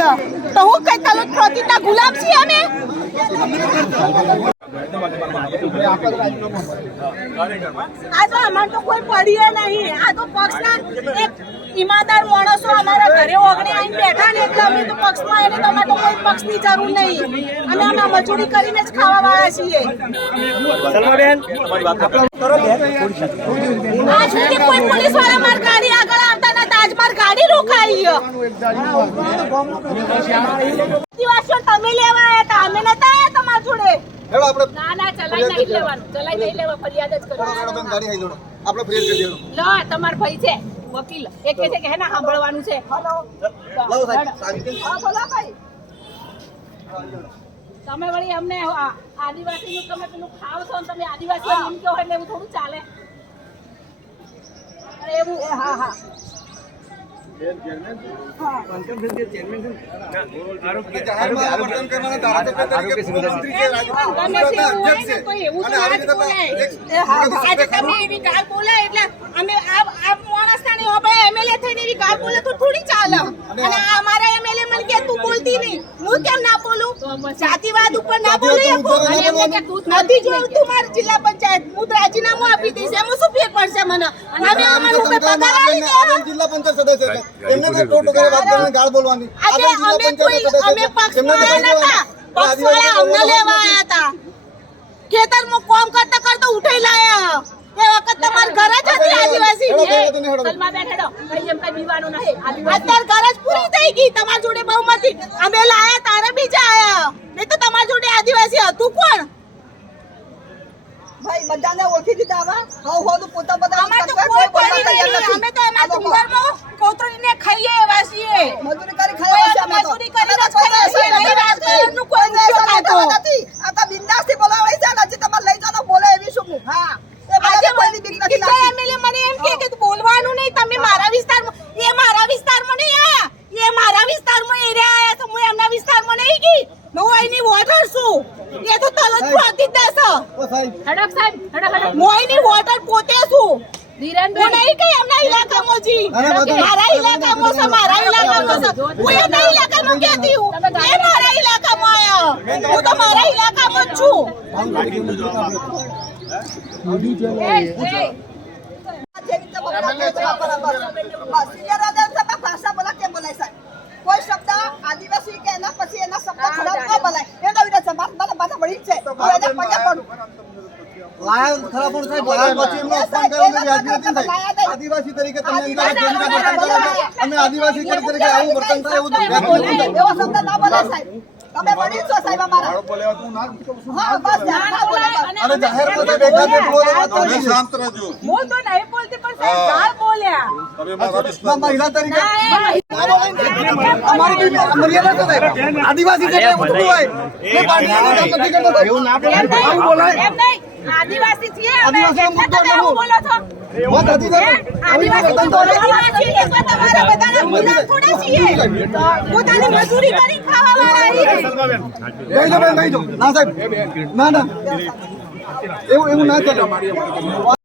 છીએ તો હું કઈ તલો પ્રોતિના ગુલામ છીએ અમે? આ તો અમાર તો કોઈ પડીએ નહીં. આ તો પક્ષના એક ઈમાનદાર માણસો અમારા ઘરે ઓગણે આવીને બેઠા ને એટલે અમે તો પક્ષમાં એને તો અમારે તો કોઈ પક્ષની જરૂર નહીં. અને અમે મજૂરી કરીને જ ખાવા વાળા છીએ આજ સુધી કોઈ પોલીસવાળા માર ગાડી આગળ આવતા નતા આજ માર ગાડી રોકાઈ દિવસો તમે લેવા આવ્યા હતા અમે નતા આવ્યા તમારા જોડે? હેડો આપણે ના ના ચલાઈ નહીં લેવાનું ચલાઈ નહીં લેવા ફરિયાદ જ હેડો હેડો બેન ગાડી આવી જોડો આપણે ફ્રી કરી દેવાનું. લો તમાર ભાઈ છે વકીલ. એ કહે છે કે હે સાંભળવાનું છે. હેલો લાવો. સાહેબ સાહેબ હા બોલો ભાઈ. તમે વળી અમને આદિવાસી નું તમે પેલું ખાવ છો ને તમે આદિવાસી એમ કહો એટલે એવું થોડું ચાલે. અરે એવું હા હા. જાતિવાદ ઉપર ના બોલી નથી જોયું જિલ્લા પંચાયત. હું રાજીનામું આપી દઈશ. એમાં પડશે મને અમે અમારું ઉપર પગાર આલી દેવા. આપણે જિલ્લા પંચાયત સદસ્ય છે. એમને તો ટોટો કરે વાત કરીને ગાળ બોલવાની. આજે જિલ્લા અમે કોઈ પંચાયત સદસ્ય અમે છે. પક્ષ વાળા કઈ નતા. દેવાનું. પક્ષ વાળા અમને લેવા આયા હતા ખેતરમાં કામ કરતા કરતા ઉઠાઈ લાયા. એ વખત તમાર ઘર જ હતી આદિવાસી. સલમા બેન હેડો. કઈ એમ કઈ બીવાનું નહીં અત્યારે ઘર જ પૂરી થઈ ગઈ તમાર જોડે બહુમતી. અમે લાયા તારે બીજા આયા નહીં તો તમાર જોડે આદિવાસી હતું કોણ ભાઈ બધાને ઓળખી દીધા આવા? હવ હવ પોતા પોતા અમે તો કોઈ પડી નહીં. અમે તો એના ડુંગરમાં કોતરીને ખાઈએ એવા છીએ. મજૂરી કરી ખાઈએ છીએ અમે. મજૂરી કરીને જ ખાઈએ છીએ. નહીં રાજકારણનું કોઈ ઉપયોગ આ તો નથી. નથી. આ તો બિંદાસથી બોલાવડી છે આજે તમારે લઈ જાઓ તો બોલે એવી શું હું? હા. આજે કોઈની બીક નથી લાગતી. MLA મને એમ કે કે બોલવાનું નહીં તમે મારા વિસ્તારમાં એ મારા વિસ્તારમાં નહીં આયા. એ મારા વિસ્તારમાં એ રહ્યા આયા તો હું એમના વિસ્તારમાં નહીં ગઈ. હું અહીંની વોટર છું. એ તો તરત જ દેશે. ઓ સાહેબ. હડક સાહેબ હડક હડક મોઈની વોટર પોતે છું હું નહીં કઈ એમના ઇલાકામાં જી. મારા ઇલાકામાં છે મારા ઇલાકામાં છે. હું એમના ઇલાકામાં કહેતી હું. એ મારા ઇલાકામાં આયા. હું તો મારા ઇલાકામાં જ છું. એ, એ. આ જેવી રીતે બબડાટ છે, બરાબર. બસ, senior આદિવાસી ભાષા બોલા કેમ બોલાય સાહેબ? કોઈ શબ્દ આદિવાસી કે એના પછી એના શબ્દ ખરાબ ન બોલાય એ તો વિરોધ છે મારા મારા બધા વડીલ છે હું એને પગે પડું લાયા ખરા પણ સાહેબ લાયા પછી એમનો અપમાન કરે વ્યાજબી નથી થાય આદિવાસી તરીકે તમે. અમે આદિવાસી તરીકે આવું વર્તન થાય એવું તો વ્યાજબી નથી થાય. એવો શબ્દ ના બોલાય સાહેબ અમારા છો. સાહેબ અમારા હા બસ ના બોલાય અને જાહેર પોતે બેઠા કે બોલો તમે શાંત રહેજો. હું તો નહીં બોલતી પણ સાહેબ ગાળ બોલ્યા. તમે મારા ના, વિસ્તાર મહિલા તરીકે અમારી બી મર્યાદા તો સાહેબ. આદિવાસી છે એટલે એવું હોય. એ પાણી નથી કરતો. એમ નહીં, બોલાય. એમ નહીં. આદિવાસી છીએ અમે. એટલે મુદ્દો તમે બોલો છો? પોતાની મજૂરી કરી ખાવા વાળા બેન, ના સાહેબ ના ના. એવું એવું ના ચાલે.